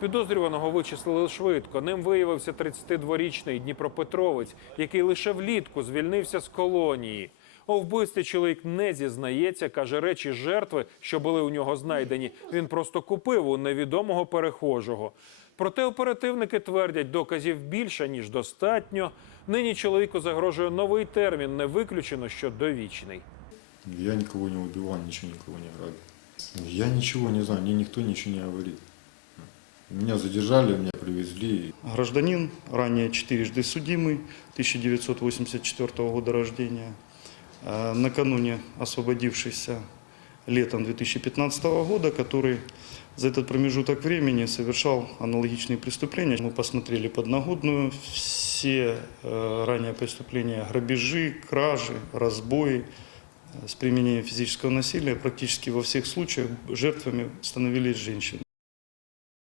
Підозрюваного вичислили швидко. Ним виявився 32-річний Дніпропетровець, який лише влітку звільнився з колонії. У вбивстві чоловік не зізнається, каже, речі жертви, що були у нього знайдені, він просто купив у невідомого перехожого. Проте оперативники твердять, доказів більше ніж достатньо. Нині чоловіку загрожує новий термін, не виключено, що довічний. Я никого не убивал, ничего никого не грабил. Я ничего не знаю, мне никто ничего не говорит. Меня задержали, меня привезли. Гражданин, ранее четырежды судимый, 1984 года рождения, э, накануне освободившийся летом 2015 года, который за этот промежуток времени совершал аналогичные преступления. Мы посмотрели подноготную, все э, ранее преступления, грабежи, кражи, разбои э, с применением физического насилия, практически во всех случаях жертвами становились женщины.